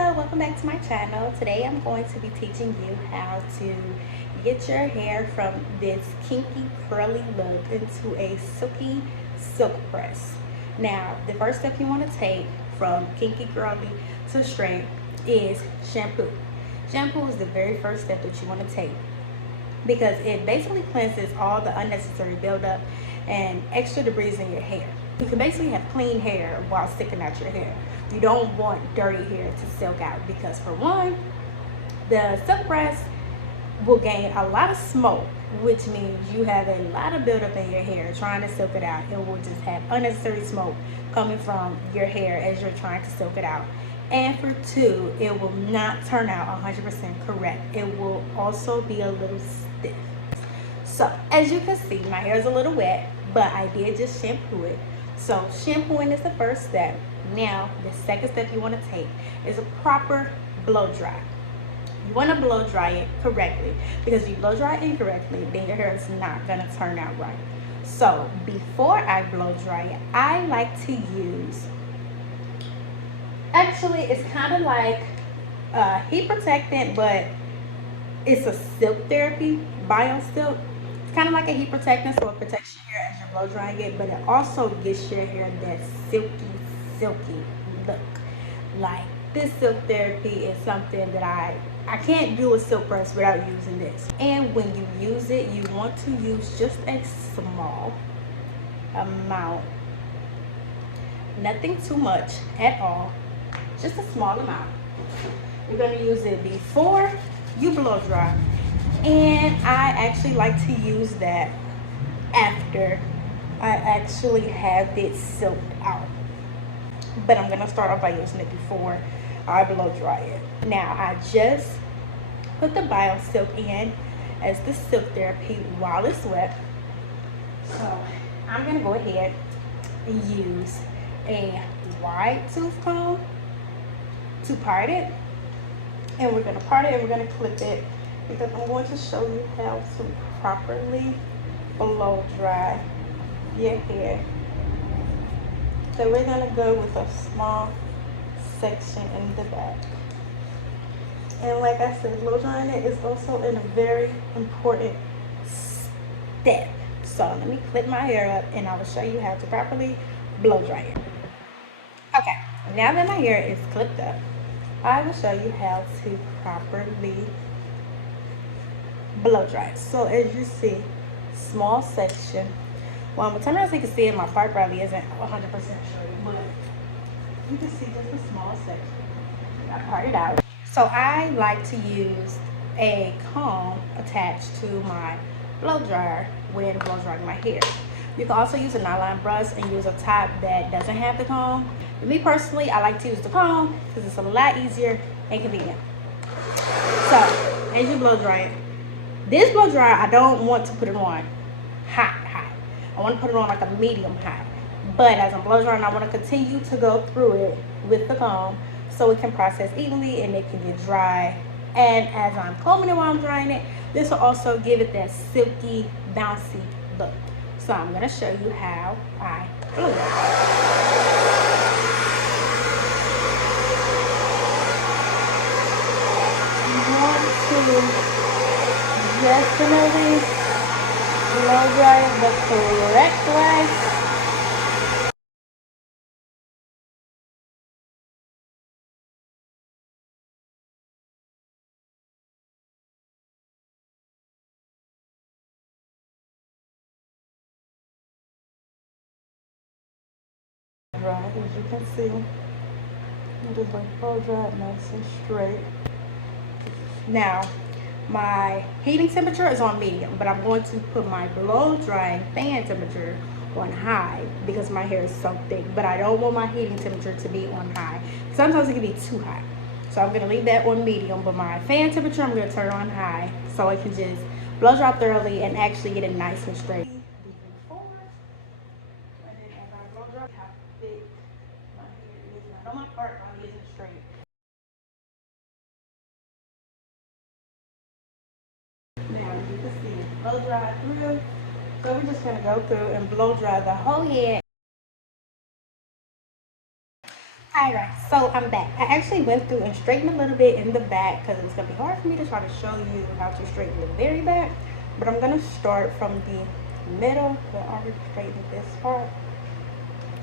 Hello, welcome back to my channel. Today I'm going to be teaching you how to get your hair from this kinky curly look into a silky silk press. Now, the first step you want to take from kinky curly to straight is shampoo. Shampoo is the very first step that you want to take because it basically cleanses all the unnecessary buildup and extra debris in your hair. You can basically have clean hair while sticking out your hair. You don't want dirty hair to silk out because, for one, the silk press will gain a lot of smoke, which means you have a lot of buildup in your hair trying to silk it out. It will just have unnecessary smoke coming from your hair as you're trying to silk it out. And for two, it will not turn out 100% correct. It will also be a little stiff. So as you can see, my hair is a little wet, but I did just shampoo it. So shampooing is the first step. Now the second step you want to take is a proper blow dry. You want to blow dry it correctly, because if you blow dry it incorrectly, then your hair is not going to turn out right. So before I blow dry it, I like to use, actually it's kind of like heat protectant, but it's a silk therapy, bio silk. It's kind of like a heat protectant, so it protects your hair as you're blow drying it, but it also gives your hair that silky look. Like, this silk therapy is something that I can't do a silk press without using this. And when you use it, you want to use just a small amount, nothing too much at all, just a small amount. You're going to use it before you blow dry, and I actually like to use that after I actually have it silked out. But I'm going to start off by using it before I blow dry it. Now, I just put the bio silk in as the silk therapy while it's wet. So I'm going to go ahead and use a wide tooth comb to part it. And we're going to part it and we're going to clip it, because I'm going to show you how to properly blow dry your hair. So we're going to go with a small section in the back. And like I said, blow drying it is also a very important step. So let me clip my hair up and I will show you how to properly blow dry it. Okay, now that my hair is clipped up, I will show you how to properly blow dry. So as you see, small section. Well, I'm gonna turn around so you can see it. My part probably isn't 100% straight, but you can see just a small section. I part it out. So I like to use a comb attached to my blow dryer when blow drying my hair. You can also use a nylon brush and use a top that doesn't have the comb. For me personally, I like to use the comb because it's a lot easier and convenient. So as you blow dry it, this blow dryer, I don't want to put it on hot. I want to put it on like a medium hot. But as I'm blow drying, I want to continue to go through it with the comb so it can process evenly and it can get dry. And as I'm combing it while I'm drying it, this will also give it that silky, bouncy look. So I'm going to show you how I blow dry. Definitely blow dry it the correct way. Dry, as you can see, it is like blow dry, nice and straight. Now, my heating temperature is on medium, but I'm going to put my blow drying fan temperature on high because my hair is so thick, but I don't want my heating temperature to be on high. Sometimes it can be too hot. So I'm going to leave that on medium, but my fan temperature I'm going to turn on high so I can just blow dry thoroughly and actually get it nice and straight. Before, and then as I blow dry, how thick my hair is. I know my part probably isn't straight. Now you can see it blow dry through. So we're just gonna go through and blow dry the whole head. Alright, so I'm back. I actually went through and straightened a little bit in the back because it's going to be hard for me to try to show you how to straighten the very back. But I'm going to start from the middle. I already straightened this part.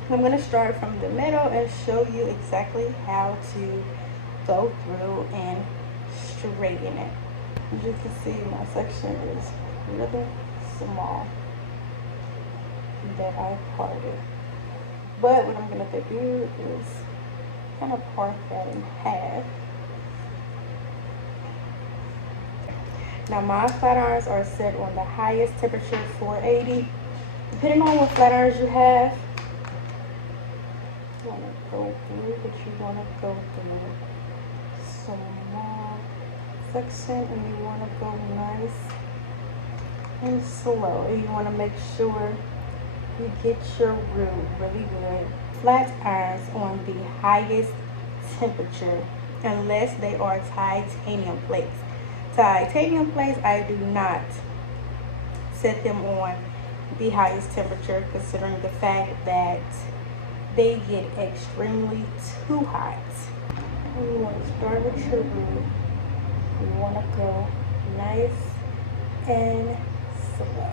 I'm going to start from the middle and show you exactly how to go through and straighten it. As you can see, my section is really small that I parted. But what I'm going to do is kind of part that in half. Now my flat irons are set on the highest temperature, 480. Depending on what flat irons you have, you want to go through, but you want to go through small section, and you want to go nice and slow. You want to make sure you get your root really good. Flat irons on the highest temperature, unless they are titanium plates. Titanium plates, I do not set them on the highest temperature, considering the fact that they get extremely too hot. You want to start with your root. You want to go nice and slow.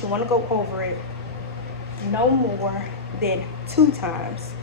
You want to go over it no more than 2 times.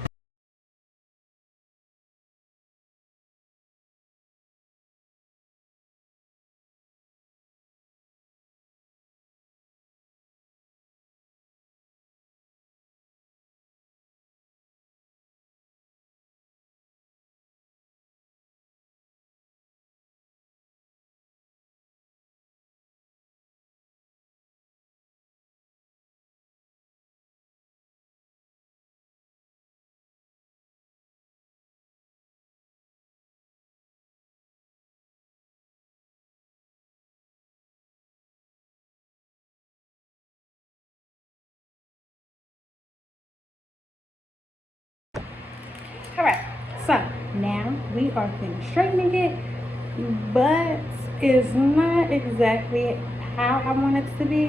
Alright, so now we are finished straightening it, but it's not exactly how I want it to be.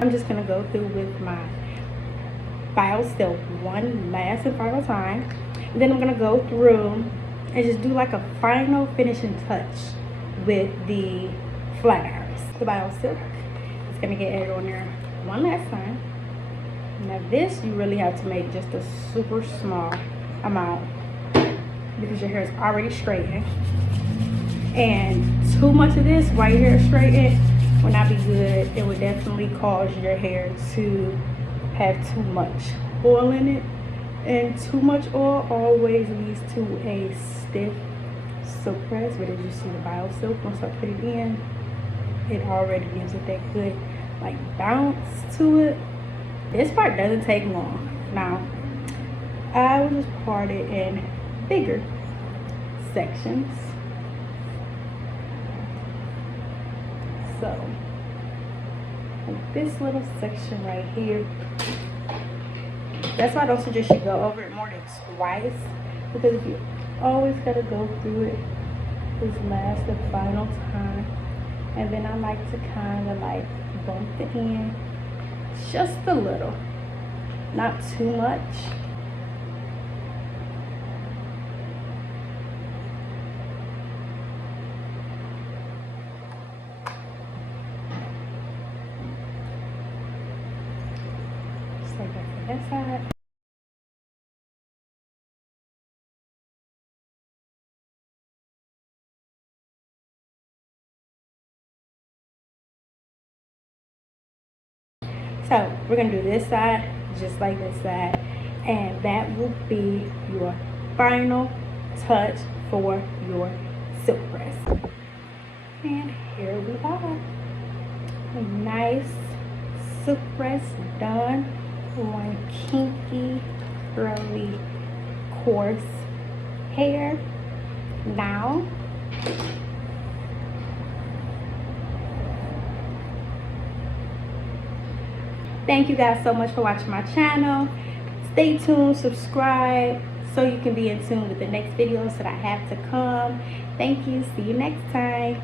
I'm just going to go through with my file still one last and final time. And then I'm going to go through and just do like a final finishing touch with the flat irons. The bio silk is going to get added on there one last time. Now this you really have to make just a super small amount because your hair is already straightened, and too much of this while your hair is straightened will not be good. It would definitely cause your hair to have too much oil in it, and too much oil always leads to a stiff silk press. But as you see, the bio silk, once I put it in, it already gives it that good like bounce to it. This part doesn't take long. Now I will just part it in bigger sections. So like this little section right here, that's why I don't suggest you go over it more than twice, because if you always gotta go through it this last and final time, and then I like to kind of like bump the end just a little, not too much. Just like that for that side. So we're gonna do this side just like this side, and that will be your final touch for your silk press. And here we are, a nice silk press done on kinky, curly, coarse hair. Now thank you guys so much for watching my channel. Stay tuned, subscribe, so you can be in tune with the next videos that I have to come. Thank you. See you next time.